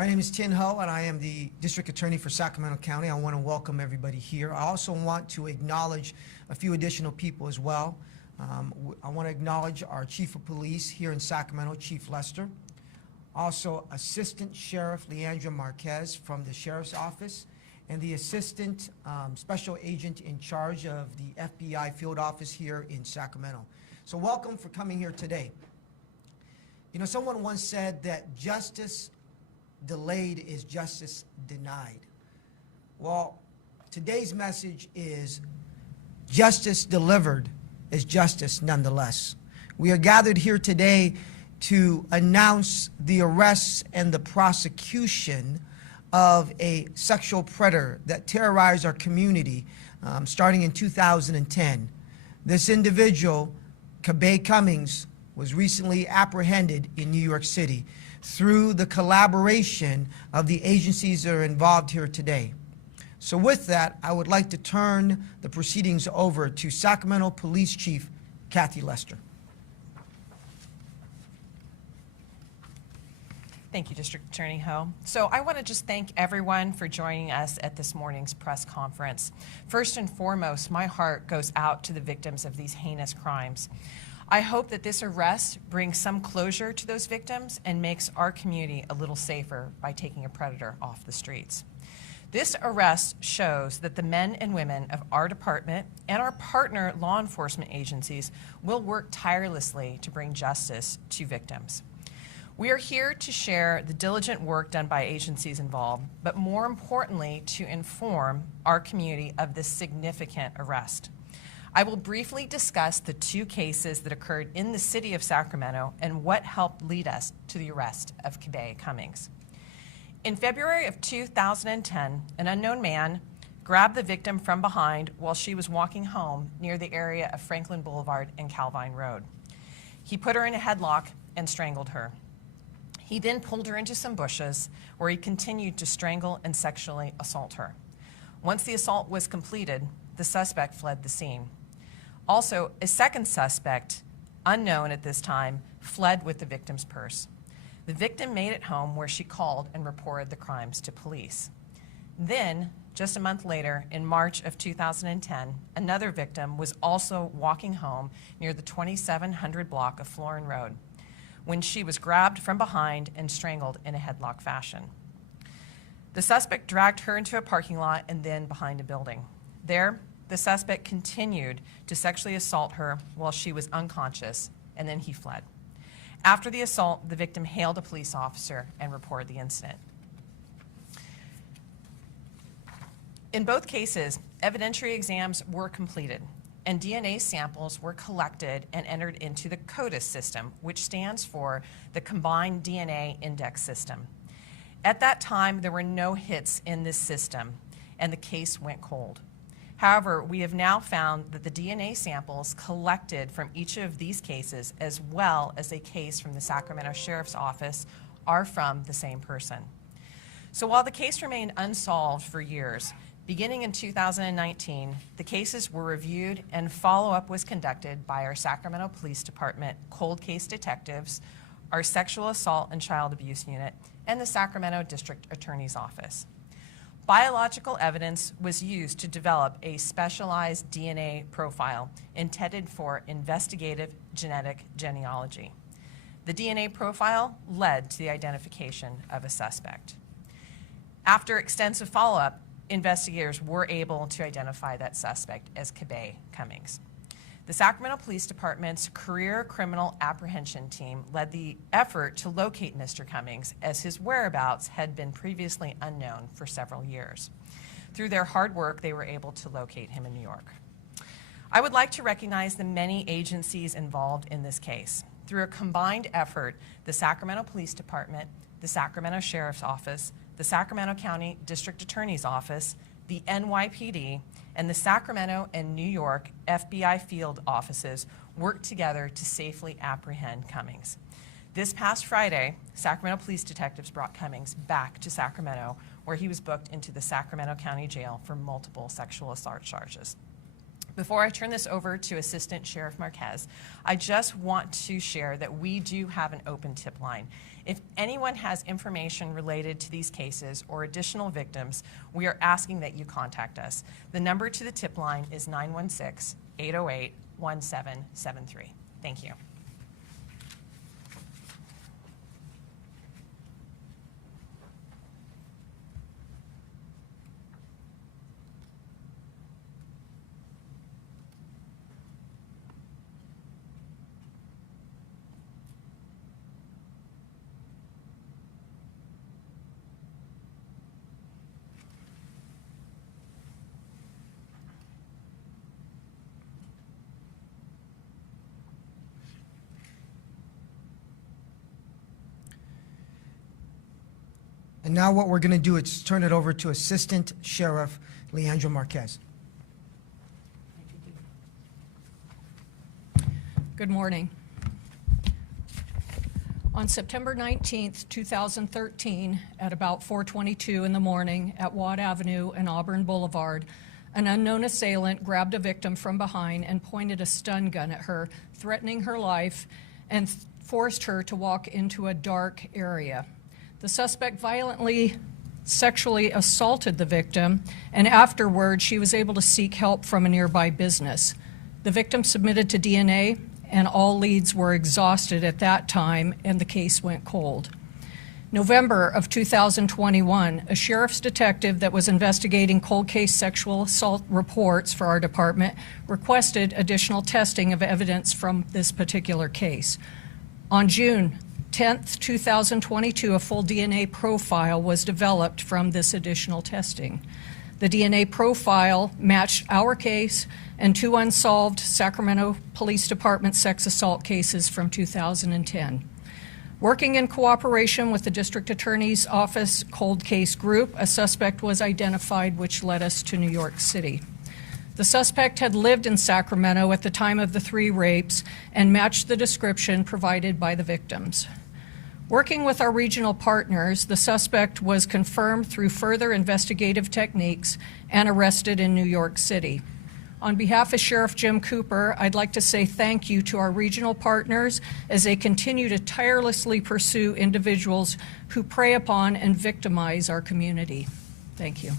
My name is Tin Ho, and I am the District Attorney for Sacramento County. I want to welcome everybody here. I also want to acknowledge a few additional people as well. I want to acknowledge our Chief of Police here in Sacramento, Chief Lester. Also, Assistant Sheriff Leandra Marquez from the Sheriff's Office, and the Assistant Special Agent in charge of the FBI Field Office here in Sacramento. So welcome for coming here today. You know, someone once said that justice delayed is justice denied. Well, today's message is justice delivered is justice nonetheless. We are gathered here today to announce the arrests and the prosecution of a sexual predator that terrorized our community starting in 2010. This individual, Kebay Cummings, was recently apprehended in New York City through the collaboration of the agencies that are involved here today. So with that, I would like to turn the proceedings over to Sacramento Police Chief Kathy Lester. Thank you, District Attorney Ho. So I want to just thank everyone for joining us at this morning's press conference. First and foremost, my heart goes out to the victims of these heinous crimes. I hope that this arrest brings some closure to those victims and makes our community a little safer by taking a predator off the streets. This arrest shows that the men and women of our department and our partner law enforcement agencies will work tirelessly to bring justice to victims. We are here to share the diligent work done by agencies involved, but more importantly, to inform our community of this significant arrest. I will briefly discuss the two cases that occurred in the city of Sacramento and what helped lead us to the arrest of Kebay Cummings. In February of 2010, an unknown man grabbed the victim from behind while she was walking home near the area of Franklin Boulevard and Calvine Road. He put her in a headlock and strangled her. He then pulled her into some bushes where he continued to strangle and sexually assault her. Once the assault was completed, the suspect fled the scene. Also, a second suspect, unknown at this time, fled with the victim's purse. The victim made it home where she called and reported the crimes to police. Then, just a month later, in March of 2010, another victim was also walking home near the 2700 block of Florin Road when she was grabbed from behind and strangled in a headlock fashion. The suspect dragged her into a parking lot and then behind a building. There, the suspect continued to sexually assault her while she was unconscious, and then he fled. After the assault, the victim hailed a police officer and reported the incident. In both cases, evidentiary exams were completed, and DNA samples were collected and entered into the CODIS system, which stands for the Combined DNA Index System. At that time, there were no hits in this system, and the case went cold. However, we have now found that the DNA samples collected from each of these cases, as well as a case from the Sacramento Sheriff's Office, are from the same person. So while the case remained unsolved for years, beginning in 2019, the cases were reviewed and follow-up was conducted by our Sacramento Police Department cold case detectives, our Sexual Assault and Child Abuse Unit, and the Sacramento District Attorney's Office. Biological evidence was used to develop a specialized DNA profile intended for investigative genetic genealogy. The DNA profile led to the identification of a suspect. After extensive follow-up, investigators were able to identify that suspect as Kebay Cummings. The Sacramento Police Department's Career Criminal Apprehension Team led the effort to locate Mr. Cummings, as his whereabouts had been previously unknown for several years. Through their hard work, they were able to locate him in New York. I would like to recognize the many agencies involved in this case. Through a combined effort, the Sacramento Police Department, the Sacramento Sheriff's Office, the Sacramento County District Attorney's Office, the NYPD, and the Sacramento and New York FBI field offices worked together to safely apprehend Cummings. This past Friday, Sacramento police detectives brought Cummings back to Sacramento, where he was booked into the Sacramento County Jail for multiple sexual assault charges. Before I turn this over to Assistant Sheriff Marquez, I just want to share that we do have an open tip line. If anyone has information related to these cases or additional victims, we are asking that you contact us. The number to the tip line is 916-808-1773. Thank you. And now what we're going to do is turn it over to Assistant Sheriff Leandro Marquez. Good morning. On September 19th, 2013, at about 4:22 in the morning at Watt Avenue and Auburn Boulevard, an unknown assailant grabbed a victim from behind and pointed a stun gun at her, threatening her life, and forced her to walk into a dark area. The suspect violently sexually assaulted the victim, and afterward she was able to seek help from a nearby business. The victim submitted to DNA, and all leads were exhausted at that time, and the case went cold. November of 2021, a sheriff's detective that was investigating cold case sexual assault reports for our department requested additional testing of evidence from this particular case. On June 10th, 2022, a full DNA profile was developed from this additional testing. The DNA profile matched our case and 2 unsolved Sacramento Police Department sex assault cases from 2010. Working in cooperation with the District Attorney's Office Cold Case Group, a suspect was identified, which led us to New York City. The suspect had lived in Sacramento at the time of the 3 rapes and matched the description provided by the victims. Working with our regional partners, the suspect was confirmed through further investigative techniques and arrested in New York City. On behalf of Sheriff Jim Cooper, I'd like to say thank you to our regional partners as they continue to tirelessly pursue individuals who prey upon and victimize our community. Thank you.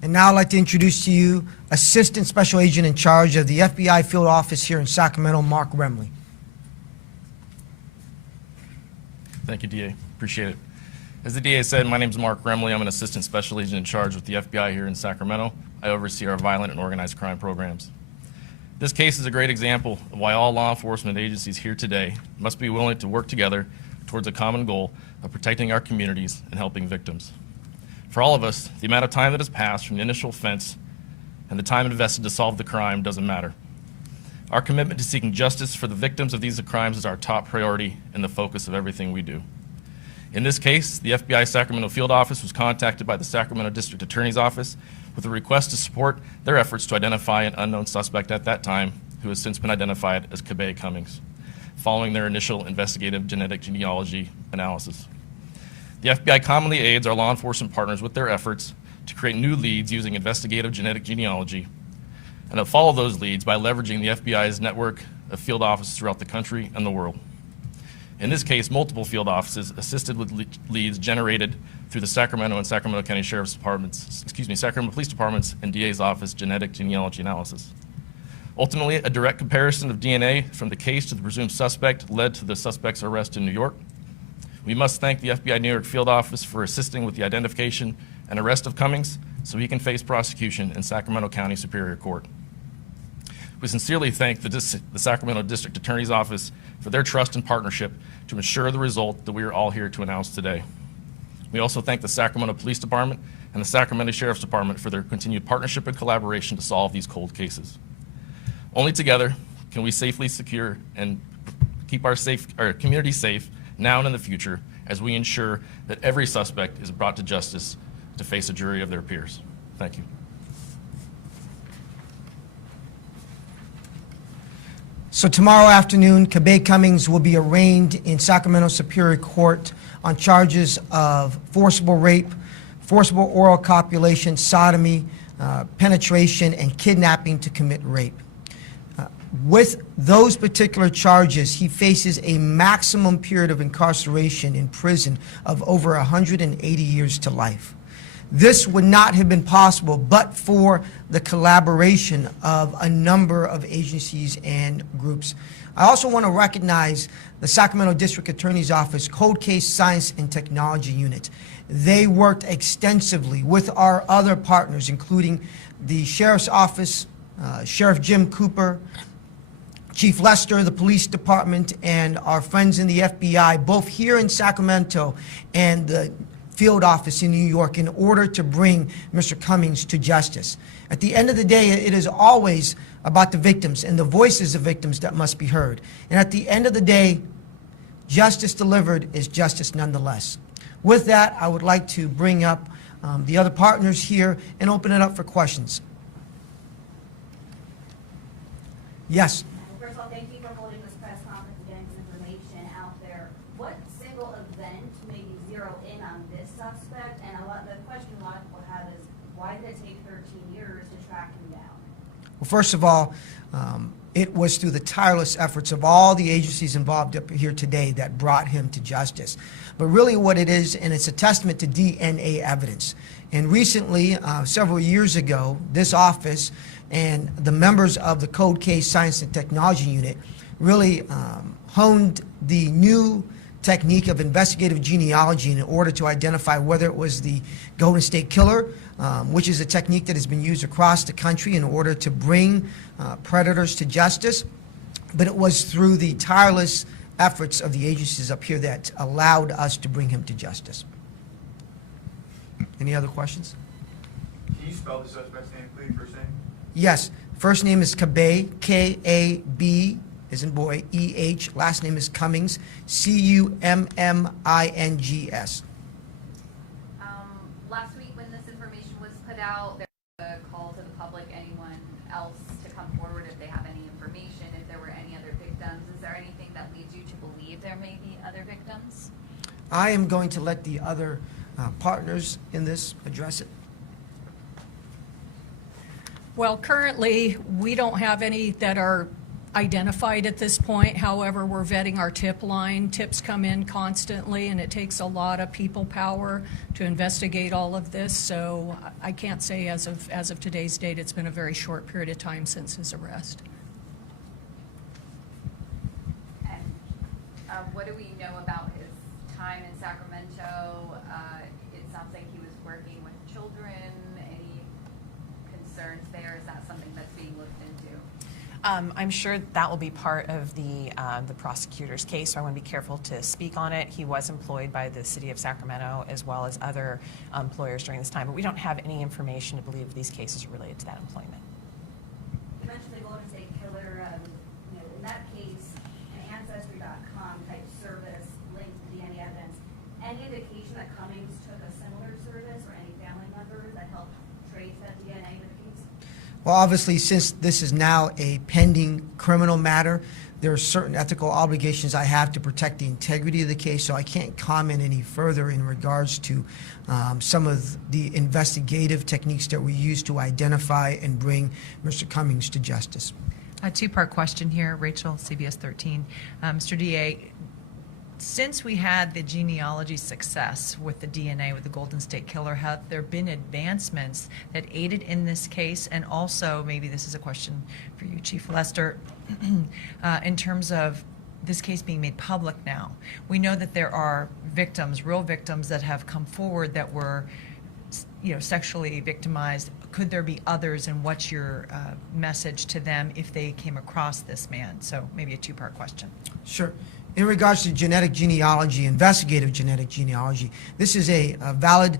And now I'd like to introduce to you Assistant Special Agent in charge of the FBI Field Office here in Sacramento, Mark Remley. Thank you, DA. Appreciate it. As the DA said, my name is Mark Remley. I'm an Assistant Special Agent in charge with the FBI here in Sacramento. I oversee our violent and organized crime programs. This case is a great example of why all law enforcement agencies here today must be willing to work together towards a common goal of protecting our communities and helping victims. For all of us, the amount of time that has passed from the initial offense and the time invested to solve the crime doesn't matter. Our commitment to seeking justice for the victims of these crimes is our top priority and the focus of everything we do. In this case, the FBI Sacramento Field Office was contacted by the Sacramento District Attorney's Office with a request to support their efforts to identify an unknown suspect at that time who has since been identified as Cabay Cummings, following their initial investigative genetic genealogy analysis. The FBI commonly aids our law enforcement partners with their efforts to create new leads using investigative genetic genealogy and to follow those leads by leveraging the FBI's network of field offices throughout the country and the world. In this case, multiple field offices assisted with leads generated through the Sacramento and Sacramento County Sheriff's Departments, Sacramento Police Departments and DA's office genetic genealogy analysis. Ultimately, a direct comparison of DNA from the case to the presumed suspect led to the suspect's arrest in New York. We must thank the FBI New York Field Office for assisting with the identification and arrest of Cummings so he can face prosecution in Sacramento County Superior Court. We sincerely thank the Sacramento District Attorney's Office for their trust and partnership to ensure the result that we are all here to announce today. We also thank the Sacramento Police Department and the Sacramento Sheriff's Department for their continued partnership and collaboration to solve these cold cases. Only together can we safely secure and keep our community safe now and in the future as we ensure that every suspect is brought to justice to face a jury of their peers. Thank you. So tomorrow afternoon, Cabay Cummings will be arraigned in Sacramento Superior Court on charges of forcible rape, forcible oral copulation, sodomy, penetration, and kidnapping to commit rape. with those particular charges, he faces a maximum period of incarceration in prison of over 180 years to life. This would not have been possible but for the collaboration of a number of agencies and groups. I also want to recognize the Sacramento District Attorney's Office Cold Case Science and Technology Unit. They worked extensively with our other partners, including the Sheriff's Office, Sheriff Jim Cooper, Chief Lester, the Police Department, and our friends in the FBI, both here in Sacramento and the field office in New York, in order to bring Mr. Cummings to justice. At the end of the day, it is always about the victims and the voices of victims that must be heard. And at the end of the day, justice delivered is justice nonetheless. With that, I would like to bring up the other partners here and open it up for questions. Yes. First of all, thank you for holding this press conference and getting some information out there. What single event made you zero in on this suspect? And the question a lot of people have is, why did it take 13 years to track him down? Well, first of all, it was through the tireless efforts of all the agencies involved up here today that brought him to justice. But really what it is, and it's a testament to DNA evidence. And recently, several years ago, this office and the members of the Cold Case Science and Technology Unit really honed the new technique of investigative genealogy in order to identify whether it was the Golden State Killer, which is a technique that has been used across the country in order to bring predators to justice. But it was through the tireless efforts of the agencies up here that allowed us to bring him to justice. Any other questions? Can you spell the suspect's name, please, first name? Yes. First name is Cabay, K-A-B, as in boy, E-H. Last name is Cummings, C-U-M-M-I-N-G-S. Last week when this information was put out, there was a call to the public, anyone else to come forward if they have any information, if there were any other victims. Is there anything that leads you to believe there may be other victims? I am going to let the other partners in this address it. Well, currently, we don't have any that are identified at this point. However, we're vetting our tip line. Tips come in constantly, and it takes a lot of people power to investigate all of this. So I can't say as of today's date, it's been a very short period of time since his arrest. And what do we know about his time in Sacramento? It sounds like he was working with children. Any concerns there? Is that something that's being looked into? I'm sure that will be part of the prosecutor's case, so I want to be careful to speak on it. He was employed by the city of Sacramento as well as other employers during this time, but we don't have any information to believe these cases are related to that employment. You mentioned the Golden State Killer. In that case, an Ancestry.com type service linked to DNA evidence. Any indication that Cummings took a similar service or any family members that helped trace that DNA in the case? Well, obviously, since this is now a pending criminal matter, there are certain ethical obligations I have to protect the integrity of the case, so I can't comment any further in regards to some of the investigative techniques that we use to identify and bring Mr. Cummings to justice. A two-part question here. Rachel, CBS 13. Mr. DA, since we had the genealogy success with the DNA with the Golden State Killer, have there been advancements that aided in this case? And also, maybe this is a question for you, Chief Lester, in terms of this case being made public now. We know that there are victims, real victims, that have come forward that were sexually victimized. Could there be others, and what's your message to them if they came across this man? So maybe a two-part question. Sure. In regards to genetic genealogy, investigative genetic genealogy, this is a valid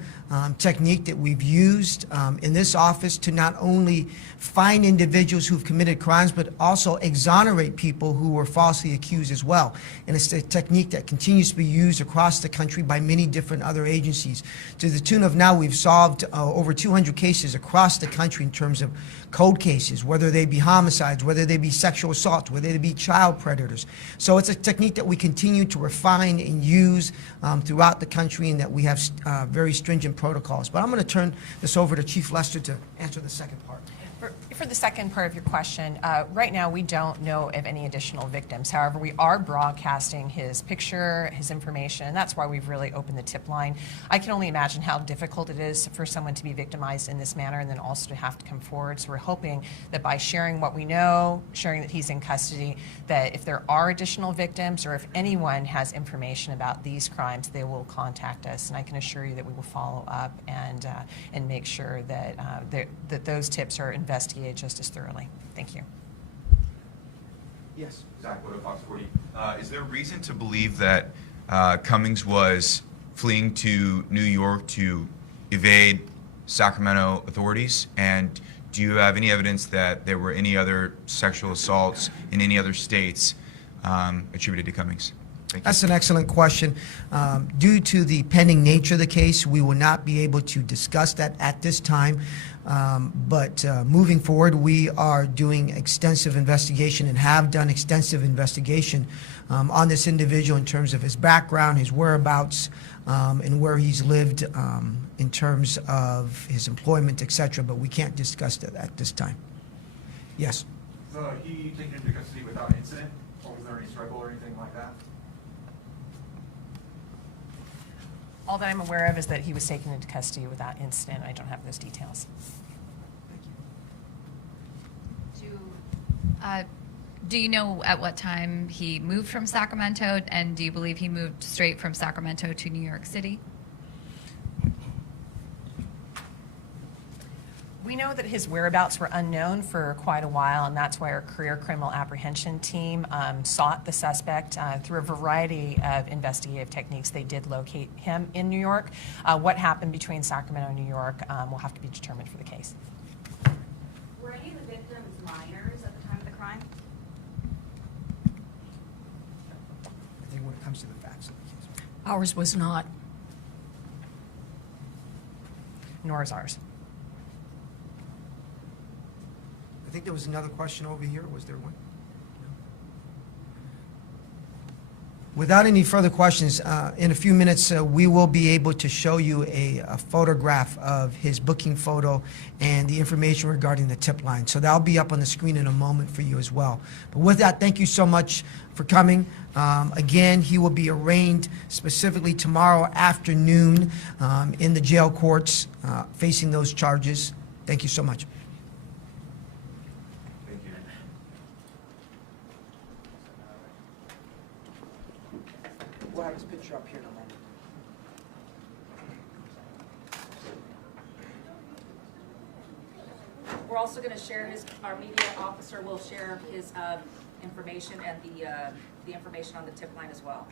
technique that we've used in this office to not only find individuals who've committed crimes, but also exonerate people who were falsely accused as well. And it's a technique that continues to be used across the country by many different other agencies. To the tune of now we've solved over 200 cases across the country in terms of cold cases, whether they be homicides, whether they be sexual assaults, whether they be child predators. So it's a technique that we continue to refine and use throughout the country, and that we have very stringent protocols. But I'm going to turn this over to Chief Lester to answer the second part. For the second part of your question, right now we don't know of any additional victims. However, we are broadcasting his picture, his information, and that's why we've really opened the tip line. I can only imagine how difficult it is for someone to be victimized in this manner and then also to have to come forward. So we're hoping that by sharing what we know, sharing that he's in custody, that if there are additional victims or if anyone has information about these crimes, they will contact us. And I can assure you that we will follow up and make sure that, that those tips are investigated just as thoroughly. Thank you. Yes. Zach Wood, Fox 40. Is there reason to believe that Cummings was fleeing to New York to evade Sacramento authorities? And do you have any evidence that there were any other sexual assaults in any other states attributed to Cummings? Thank you. That's an excellent question. Due to the pending nature of the case, we will not be able to discuss that at this time. But moving forward, we are doing extensive investigation and have done extensive investigation on this individual in terms of his background, his whereabouts, and where he's lived in terms of his employment, etc. But we can't discuss that at this time. Yes. Was he taken into custody without incident, or was there any struggle or anything like that? All that I'm aware of is that he was taken into custody without incident. I don't have those details. Do you know at what time he moved from Sacramento, and do you believe he moved straight from Sacramento to New York City? We know that his whereabouts were unknown for quite a while, and that's why our career criminal apprehension team sought the suspect through a variety of investigative techniques. They did locate him in New York. What happened between Sacramento and New York will have to be determined for the case. Were any of the victims minors at the time of the crime? I think when it comes to the facts of the case. Ours was not. Nor is ours. I think there was another question over here. Was there one? Without any further questions, in a few minutes, we will be able to show you a photograph of his booking photo and the information regarding the tip line. So that'll be up on the screen in a moment for you as well. But with that, thank you so much for coming. Again, he will be arraigned specifically tomorrow afternoon in the jail courts facing those charges. Thank you so much. Thank you. We'll have his picture up here in a moment. We're also going to share our media officer will share his information and the information on the tip line as well.